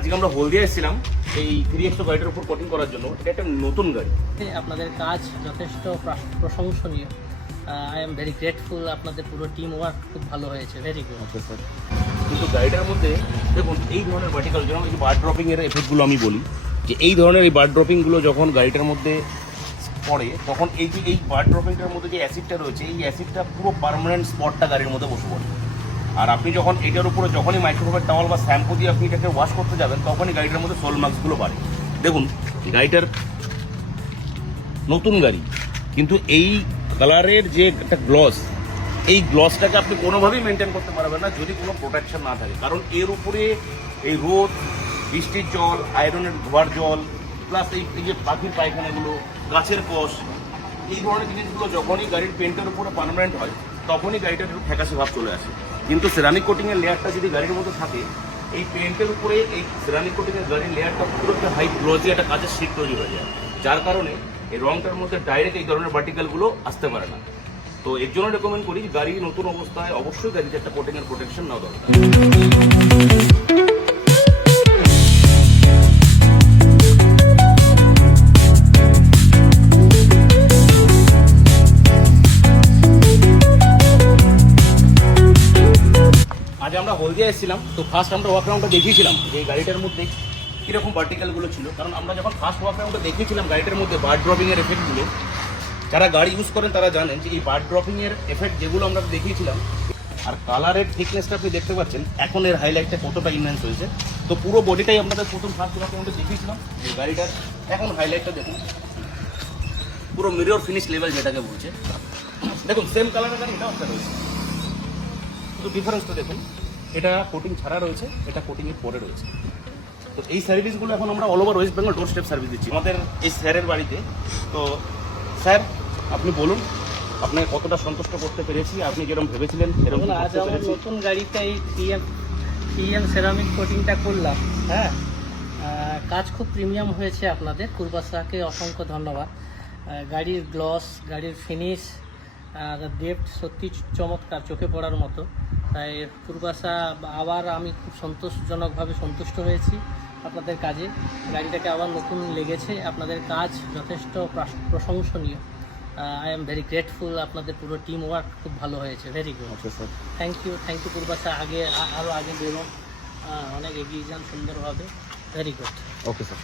আজকে আমরা হলদিয়া এসেছিলাম এই 3XO গাড়িটার উপর কোটিং করার জন্য। এটা একটা নতুন গাড়ি। আপনাদের কাজ যথেষ্ট প্রশংসনীয়। I am very grateful. আপনাদের পুরো টিম ওয়ার্ক খুব ভালো হয়েছে, ভেরি গুড। আচ্ছা স্যার, কিন্তু গাড়িটার মধ্যে দেখুন এই ধরনের ভার্টিক্যাল, যেমন এই বার ড্রপিং এর এফেক্টগুলো আমি বলি যে এই ধরনের এই বার ড্রপিংগুলো যখন গাড়িটার মধ্যে পড়ে তখন এই যে এই বার ড্রপিংটার মধ্যে যে অ্যাসিডটা রয়েছে এই অ্যাসিডটা পুরো পার্মানেন্ট স্পটটা গাড়ির মধ্যে বসে পড়ে। আর আপনি যখন এটার উপরে যখনই মাইক্রোফাইবার টাওয়াল বা শ্যাম্পু দিয়ে আপনি এটাকে ওয়াশ করতে যাবেন তখনই গাড়িটার মধ্যে সোল মার্কসগুলো বাড়ে। দেখুন গাড়িটার নতুন গাড়ি, কিন্তু এই কালারের যে একটা গ্লস, এই গ্লসটাকে আপনি কোনোভাবেই মেনটেন করতে পারবেন না যদি কোনো প্রোটেকশন না থাকে। কারণ এর উপরে এই রোদ, বৃষ্টির জল, আয়রনের ধোয়ার জল, প্লাস এই যে পাখির পায়খানাগুলো, গাছের কষ, এই ধরনের জিনিসগুলো যখনই গাড়ির পেন্টের উপরে পার্মানেন্ট হয় তখনই গাড়িটার একটু ফ্যাকাশে ভাব চলে আসে। কিন্তু সেরামিক কোটিংয়ের লেয়ারটা যদি গাড়ির মধ্যে থাকে, এই পেন্টের উপরে এই সেরামিক কোটিংয়ের গাড়ির লেয়ারটা পুরো একটা হাই গ্লসি একটা কাজের শীট তৈরি হয়ে যায়, যার কারণে এই রংটার মধ্যে ডাইরেক্ট এই ধরনের ভার্টিক্যালগুলো আসতে পারে না। তো এর জন্য রেকমেন্ড করি গাড়ি নতুন অবস্থায় অবশ্যই গাড়িতে একটা কোটিংয়ের প্রোটেকশন নেওয়া দরকার। আজ আমরা হলদিয়া এসেছিলাম, তো ফার্স্ট আমরা ওয়াক রাউন্ডটা দেখিয়েছিলাম যে এই গাড়িটার মধ্যে কীরকম ভার্টিক্যালগুলো ছিল। কারণ আমরা যখন ফার্স্ট ওয়াক রাউন্ডটা দেখিয়েছিলাম গাড়িটার মধ্যে বার্ড ড্রপিংয়ের এফেক্টগুলো, যারা গাড়ি ইউজ করেন তারা জানেন যে এই বার্ড ড্রপিংয়ের এফেক্ট যেগুলো আমরা দেখিয়েছিলাম। আর কালারের থিকনেসটা আপনি দেখতে পাচ্ছেন এখন এর হাইলাইটটা কতটা ইনহ্যান্স হয়েছে। তো পুরো বডিটাই আপনাদের প্রথম ফার্স্ট ওয়াক রাউন্ডে দেখিয়েছিলাম যে গাড়িটার এখন হাইলাইটটা দেখুন, পুরো মিরর ফিনিশ লেভেল যেটাকে বলছে। দেখুন সেম কালারের গাড়ি এটাও একটা রয়েছে, কিন্তু ডিফারেন্সটা দেখুন, এটা কোটিং ছাড়া রয়েছে, এটা কোটিংয়ের পরে রয়েছে। তো এই সার্ভিসগুলো এখন আমরা অল ওভার ওয়েস্ট বেঙ্গল ডোর স্টেপ সার্ভিস দিচ্ছি আমাদের এই স্যারের বাড়িতে। তো স্যার আপনি বলুন আপনাকে কতটা সন্তুষ্ট করতে পেরেছি, আপনি যেরকম ভেবেছিলেন এরকম আজ আমার নতুন গাড়িতে এই থ্রিএম সেরামিক কোটিংটা করলাম। হ্যাঁ, কাজ খুব প্রিমিয়াম হয়েছে। আপনাদের পূর্বাশাকে অসংখ্য ধন্যবাদ। গাড়ির গ্লস, গাড়ির ফিনিশ, ডেপথ সত্যি চমৎকার, চোখে পড়ার মতো। তাই পূর্বাশা আবার আমি খুব সন্তোষজনকভাবে সন্তুষ্ট হয়েছি আপনাদের কাজে। গাড়িটাকে আবার নতুন লেগেছে। আপনাদের কাজ যথেষ্ট প্রশংসনীয়। I am very grateful. আপনাদের পুরো টিম ওয়ার্ক খুব ভালো হয়েছে, ভেরি গুড। আচ্ছা স্যার, থ্যাংক ইউ পূর্বাশা। আরও আগে বেরোন, অনেক এগিয়ে যান সুন্দরভাবে। Very good. Okay sir.